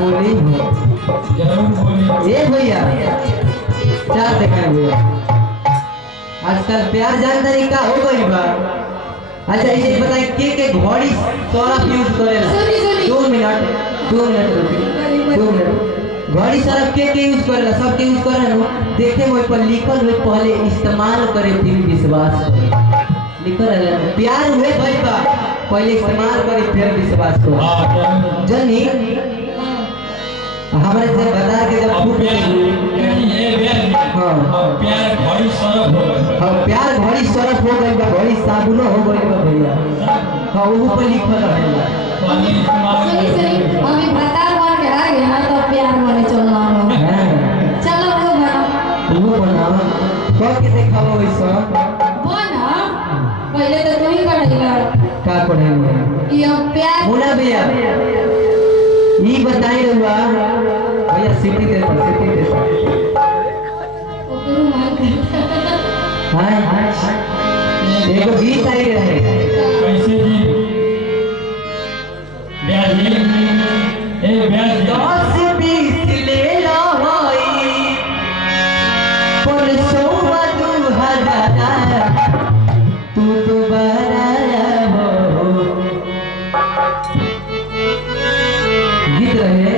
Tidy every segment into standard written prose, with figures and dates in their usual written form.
बोली हो जरूर बोली। ए भैया क्या देखा भैया आजकल प्यार जान तरीका हो गई बा। अच्छा ये बताइए के घड़ी सरफ यूज करेला 2 मिनट 2 मिनट रुकिए 2 मिनट घड़ी सरफ के यूज करेला सब के यूज करेला देखे वही पर लिखल हुए पहले इस्तेमाल करे फिर विश्वास लिखल है प्यार हुए भाई बा पहले इस्तेमाल करे फिर विश्वास करो जनी हमारे से बता के जब फूट प्यार घड़ी सरफ हो गई। हाँ प्यार घड़ी सरफ हो गई बा घड़ी साबुनो हो गई बा भैया हाँ वो पर लिखल रहेला अभी बता मार के आ गया तो प्यार वाले चलना चलो वो बनावा कब के देखावा वैसा बना पहले तो तू ही करेगा का पढ़ाएंगे ये प्यार मुना भैया ये बताई रहुआ भैया सिटी दे गुरु मान कर हाँ देखो गीत आई रहे कैसे जी ब्याज ए ब्याज 10-20 ले लो होई परसों 2000 तू तो बराया हो गीत रहे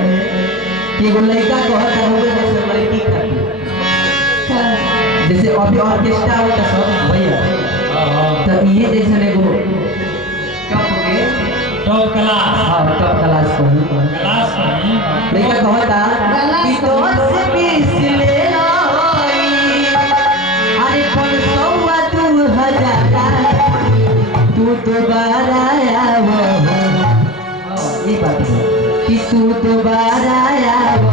कि वो लड़का कहता होगा जैसे लड़की खाती जैसे अभी ऑर्केस्ट्रा होता सब भैया तो ये जैसे एगो कब के टॉप क्लास हाँ टॉप क्लास को क्लास नहीं लड़का कहता कि 10-20 ले लो अरे परसों 2000 तू तो बराया हो ये बात है कि तू तो बराया हो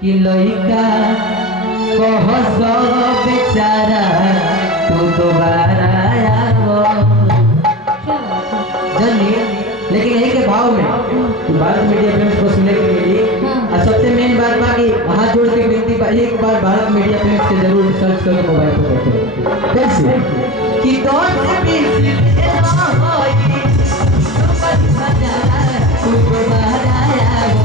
कि लड़का कह सब बेचारा तू तो बराया हो जल्दी लेकिन यही के भाव में भारत मीडिया फिल्म को सुनने के लिए और सबसे मेन बात बा कि हाथ जोड़ के विनती बा एक बार भारत मीडिया फिल्म से जरूर सर्च करो मोबाइल पर कैसे कि 10-20 तू तो बराया हो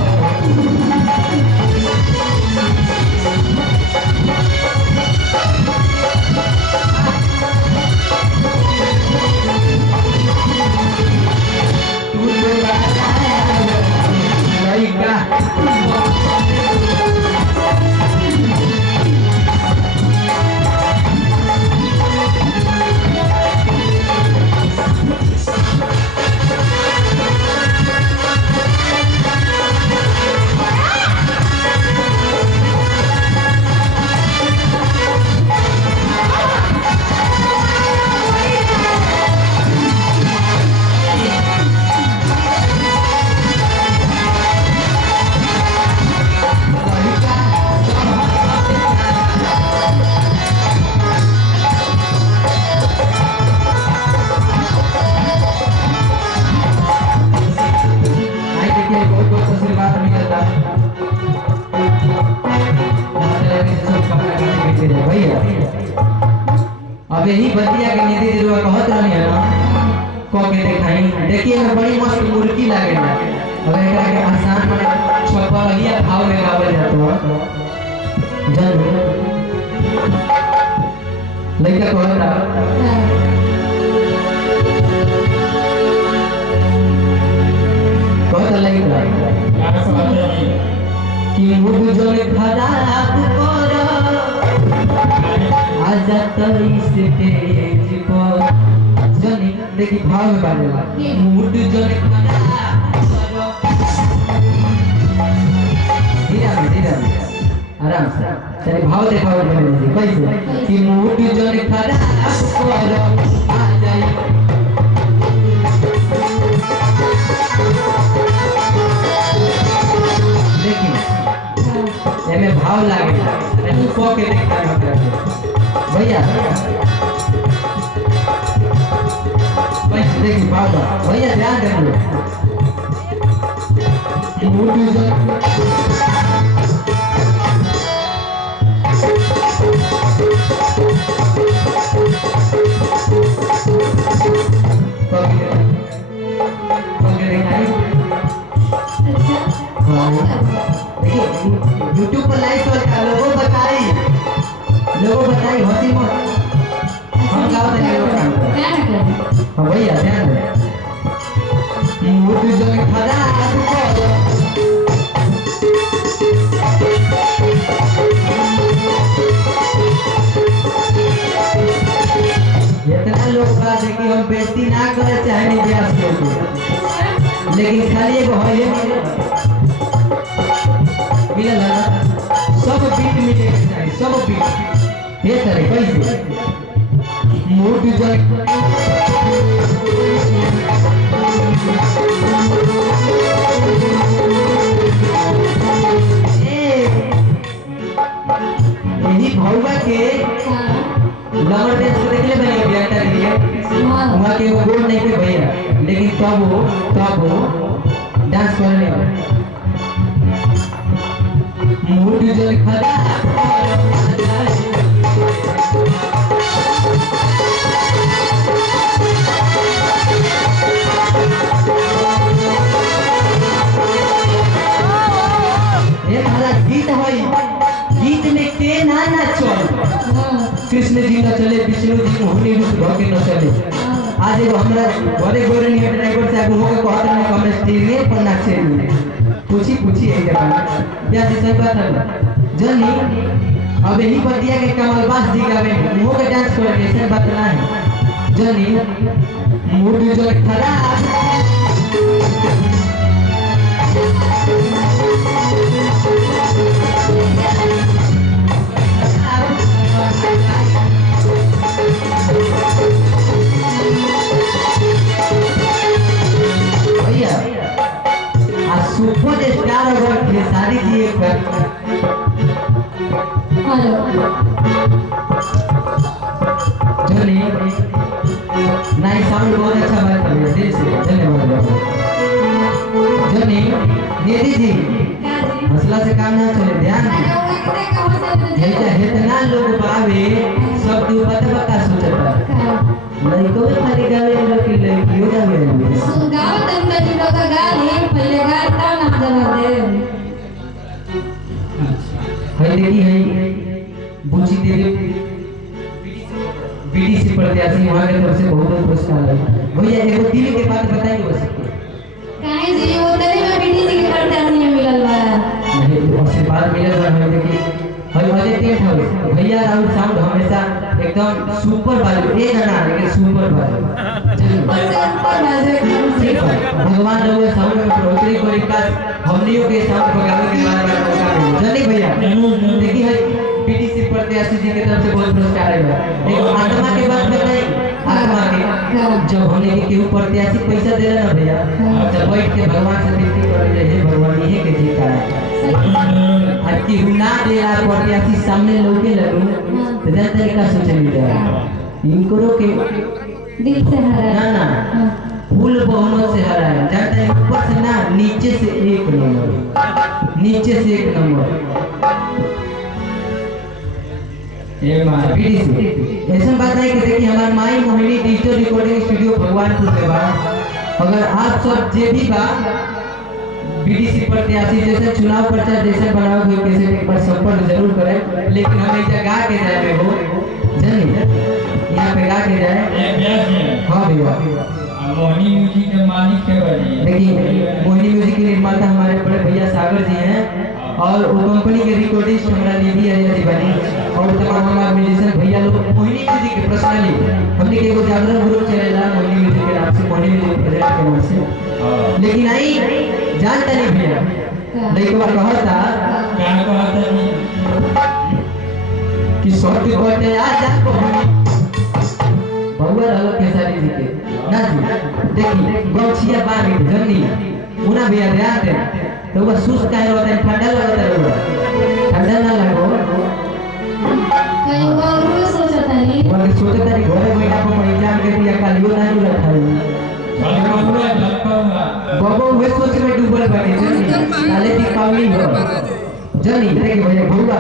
अब यही बतिया के नीति दिलवा कहत रहनी है ना कह के देखाई देखिए ना बड़ी मस्त मुर्गी लागेला अगर एकरा के आसान में छपलिया भाव में गावल जातो जन लइका कहता कहता लइका कि मुझ जोने खराब कर आजा तो स्टेज पर जनी देखी भाव में बाजेला मूड जोने खराब धीरे आराम से चलिए भाव देखा कैसे कि मूड जोने खराब कर आजा देखिए एमे भाव लागे नहीं को के देखता है भैया देखिए भाव भैया ध्यान देंगे देखिए YouTube पर लाइव चलता है, लोगों बताई हंसी मत। हम गाँव में लोग काम करते हैं। हाँ भैया ध्यान दे। मुझ जन खड़ा इतना लोग बा देखिए हम बेइज्जती ना करे चाहे नहीं ब्यास के, लेकिन खाली एगो है मिलल है ना, सब बीट मिले के चाहिए, सब बीट ये तरह कैसे मूड जन यही भौवा के लवर देश को देखले बने बियाटा लिए वहां के वो गोल नहीं पे भैया, लेकिन तब वो डांस करने मूड जल खड़ा ये हमारा गीत है, गीत में के ना चल कृष्ण जी न चले, विष्णु जी मोहिनी रूप धोके न चले। आज एगो हमरा घरे गोरे नहीं ड्राइवर साहब हो के कहत रहे हम स्टीरियो पर ना चले, पूछी एक जगह क्या से बात है जनी अब यही बतिया के कमलबास जी गावे मुंह के डांस करे ऐसे बात ना है जनी मूड जो खराब सुपर स्टार अगर खेसारी जी एक जनी नहीं साउंड बहुत अच्छा बात कर रहे दिल से धन्यवाद जनी दीदी जी मसला से काम ना चले ध्यान इतना लोग बावे सब तू पता सोचता लड़कों में खाली गावे लड़की लड़कियों गावे गाँव तक लड़की लोग का गाली पहले गाल का नाम जवाब दे है देखी है बुची देवी बीडीसी प्रत्याशी वहां के तरफ से बहुत पुरस्कार है भैया एगो दिल के बात बताइए बस काहे जी वो तरी में बीडीसी के प्रत्याशी मिलल बा नहीं तो आशीर्वाद मिलल बा है देखी भाई अजय टेंट हाउस भैया राहुल साउंड हमेशा एकदम सुपर बाजू एक ना लेकिन सुपर बाजू भगवान रहुए साउंड में प्रोग्राम को विकास हमनियों के साउंड बगावे के बारे में मौका मिले जल्दी भैया देखिए है पीटीसी प्रत्याशी जी की तरफ से बहुत पुरस्कार है एक आत्मा के बात बताइए आत्मा के जब हमने के केहू प्रत्याशी पैसा देला ना भैया जब बैठ के भगवान से विनती करे हे भगवान ये के जीता है आज की ना दे आ प्रत्याशी सामने लोगे लगू तो जन तरीका सोचे मिले इनको के दिल से हरा ना फुल बहुमत से हरा है जानते हैं ऊपर से ना नीचे से एक नंबर ये मार्केट से ऐसा बात है कि देखिए हमारे माई मोहिनी डिजिटल रिकॉर्डिंग स्टूडियो भगवानपुर में बा अगर आप सब जे भी बा बीडीसी प्रत्याशी जैसे चुनाव प्रचार जैसे बनाओगे कैसे एक बार संपर्क जरूर करें लेकिन हम एक जगह के जाए हो जानिए यहाँ पे गा के जाए हाँ भैया मोहिनी म्यूजिक के मालिक है भाई देखिए मोहिनी म्यूजिक के निर्माता हमारे बड़े भैया सागर जी हैं और वो कंपनी के रिकॉर्डिस्ट हमारा निधि अजय जी बनी और तमाम हमारे म्यूजिशियन भैया लोग मोहिनी म्यूजिक के पर्सनली हमने के एगो जागरण ग्रुप चलेला मोहिनी म्यूजिक के नाम से मोहिनी म्यूजिक प्रेजेंट के नाम से लेकिन आई जानता नहीं भैया लेकिन वो कहता कि सत्य कहते आ जा बहुआ रहल खेसारी जी के ना जी देखिए गौछिया बारी जल्दी उना भी ध्यान दे तो बस सुस्त काहे होता है ठंडा लगता है ठंडा ना लगो कहीं और सोचता नहीं वो सोचता नहीं घरे बैठा को एग्जाम के दिया कालियो ना नहीं रखा है बाबू वे सोच में डूबल बाटे जल्दी काले की कावली हो जल्दी देखिए भैया भूला